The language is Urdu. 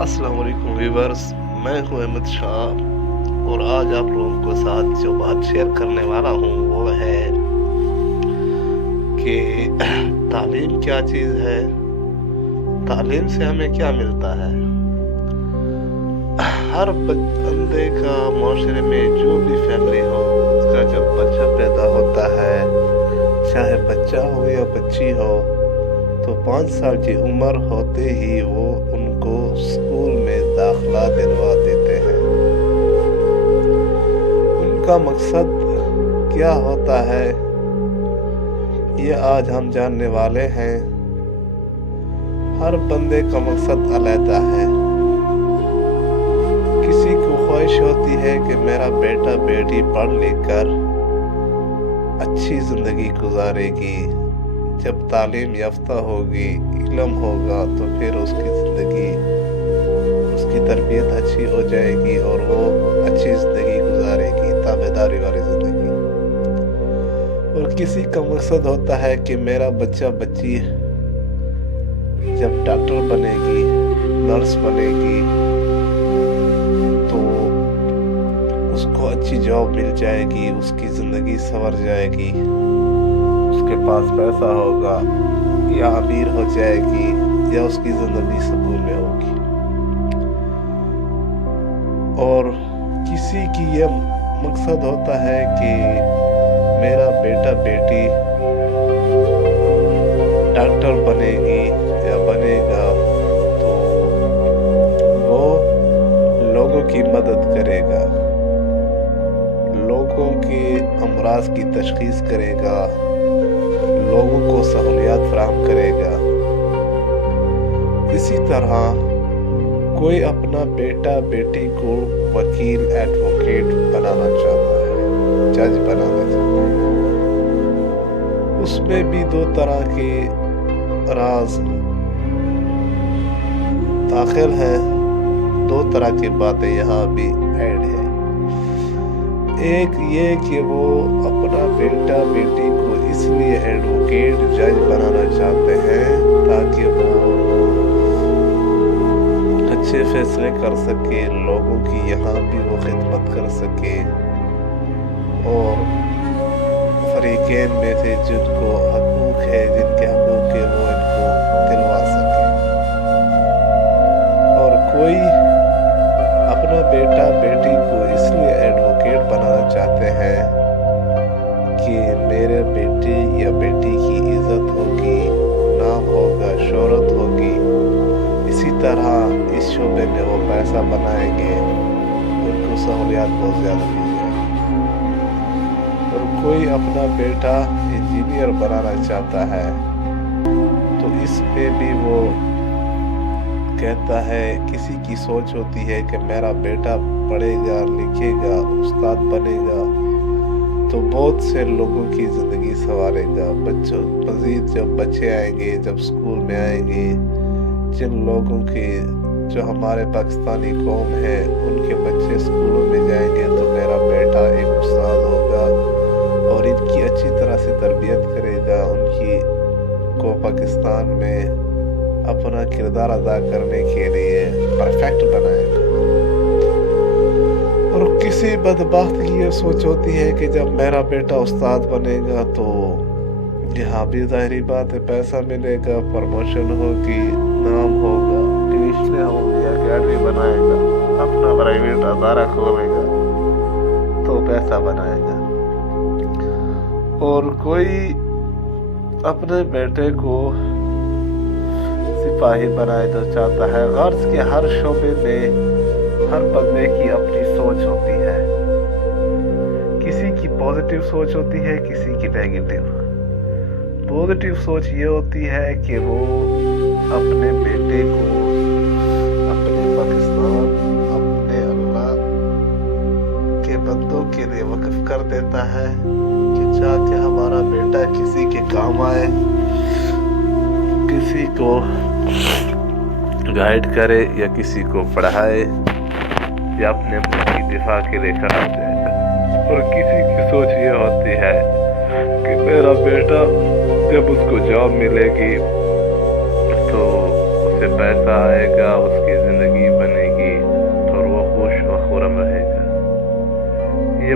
السلام علیکم ویورز، میں ہوں احمد شاہ اور آج آپ لوگوں کو ساتھ جو بات شیئر کرنے والا ہوں وہ ہے کہ تعلیم کیا چیز ہے، تعلیم سے ہمیں کیا ملتا ہے۔ ہر بندے کا معاشرے میں جو بھی فیملی ہو، اس کا جب بچہ پیدا ہوتا ہے، چاہے بچہ ہو یا بچی ہو، تو 5 سال کی عمر ہوتے ہی وہ ان کو اسکول میں داخلہ دلوا دیتے ہیں۔ ان کا مقصد کیا ہوتا ہے یہ آج ہم جاننے والے ہیں۔ ہر بندے کا مقصد علیحدہ ہے۔ کسی کو خواہش ہوتی ہے کہ میرا بیٹا بیٹی پڑھ لکھ کر اچھی زندگی گزارے گی، جب تعلیم یافتہ ہوگی، علم ہوگا تو پھر اس کی زندگی، اس کی تربیت اچھی ہو جائے گی اور وہ اچھی زندگی گزارے گی، تابعداری والی زندگی۔ اور کسی کا مقصد ہوتا ہے کہ میرا بچہ بچی جب ڈاکٹر بنے گی، نرس بنے گی تو اس کو اچھی جاب مل جائے گی، اس کی زندگی سنور جائے گی، اس کے پاس پیسہ ہوگا یا امیر ہو جائے گی یا اس کی زندگی سکون میں ہوگی۔ اور کسی کی یہ مقصد ہوتا ہے کہ میرا بیٹا بیٹی ڈاکٹر بنے گی یا بنے گا تو وہ لوگوں کی مدد کرے گا، لوگوں کے امراض کی تشخیص کرے گا، لوگوں کو سہولیات فراہم کرے گا۔ اسی طرح کوئی اپنا بیٹا بیٹی کو وکیل، ایڈوکیٹ بنانا چاہتا ہے، جج بنانا چاہتا ہے۔ اس میں بھی 2 طرح کے راز داخل ہیں، 2 طرح کی باتیں یہاں بھی ایڈ ہیں۔ ایک یہ کہ وہ اپنا بیٹا بیٹی کو اس لیے ایڈوکیٹ، جج بنانا چاہتے ہیں تاکہ وہ اچھے فیصلے کر سکے، لوگوں کی یہاں بھی وہ خدمت کر سکے اور فریقین میں سے جن کو حقوق ہے، جن کے حقوق ہے، وہ ان کو دلوا سکے۔ اور کوئی اپنا بیٹا بیٹی کو اس لیے ایڈوکیٹ بنانا چاہتے ہیں کہ میرے بیٹے یا بیٹی کی عزت ہوگی، نام ہوگا، شہرت ہوگی، اسی طرح اس شعبے میں وہ پیسہ بنائیں گے، ان کو سہولیات بہت زیادہ مل جائیں گی۔ اور کوئی اپنا بیٹا انجینئر بنانا چاہتا ہے تو اس پہ بھی وہ کہتا ہے، کسی کی سوچ ہوتی ہے کہ میرا بیٹا پڑھے گا، لکھے گا، استاد بنے گا تو بہت سے لوگوں کی زندگی سنوارے گا۔ بچوں مزید جب بچے آئیں گے، جب اسکول میں آئیں گے، جن لوگوں کے جو ہمارے پاکستانی قوم ہے ان کے بچے اسکولوں میں جائیں گے تو میرا بیٹا ایک استاد ہوگا اور ان کی اچھی طرح سے تربیت کرے گا، ان کی کو پاکستان میں اپنا کردار ادا کرنے کے لیے پرفیکٹ بنائے گا۔ اور کسی بدبخت کی یہ سوچ ہوتی ہے کہ جب میرا بیٹا استاد بنے گا تو یہاں بھی ظاہری بات ہے پیسہ ملے گا، پروموشن ہوگی، نام ہوگا، ٹیوشنیں ہوگی، اکیڈمی بنائے گا، اپنا پرائیویٹ ادارہ کھولے گا تو پیسہ بنائے گا۔ اور کوئی اپنے بیٹے کو سپاہی بنانا چاہتا ہے۔ غرض کے ہر شعبے میں ہر بندے کی اپنی سوچ ہوتی ہے، کسی کی پازیٹیو سوچ ہوتی ہے، کسی کی نیگیٹیو۔ پازیٹیو سوچ یہ ہوتی ہے کہ وہ اپنے بیٹے کو اپنے پاکستان، اپنے اللہ کے بندوں کے لیے وقف کر دیتا ہے کہ چاہ کہ ہمارا بیٹا کسی کے کام آئے، کسی کو گائیڈ کرے یا کسی کو پڑھائے یا اپنے ملک کی دفاع کے لیے کھڑا جائے۔ اور کسی کی سوچ یہ ہوتی ہے کہ میرا بیٹا جب اس کو جاب ملے گی تو اسے پیسہ آئے گا، اس کی زندگی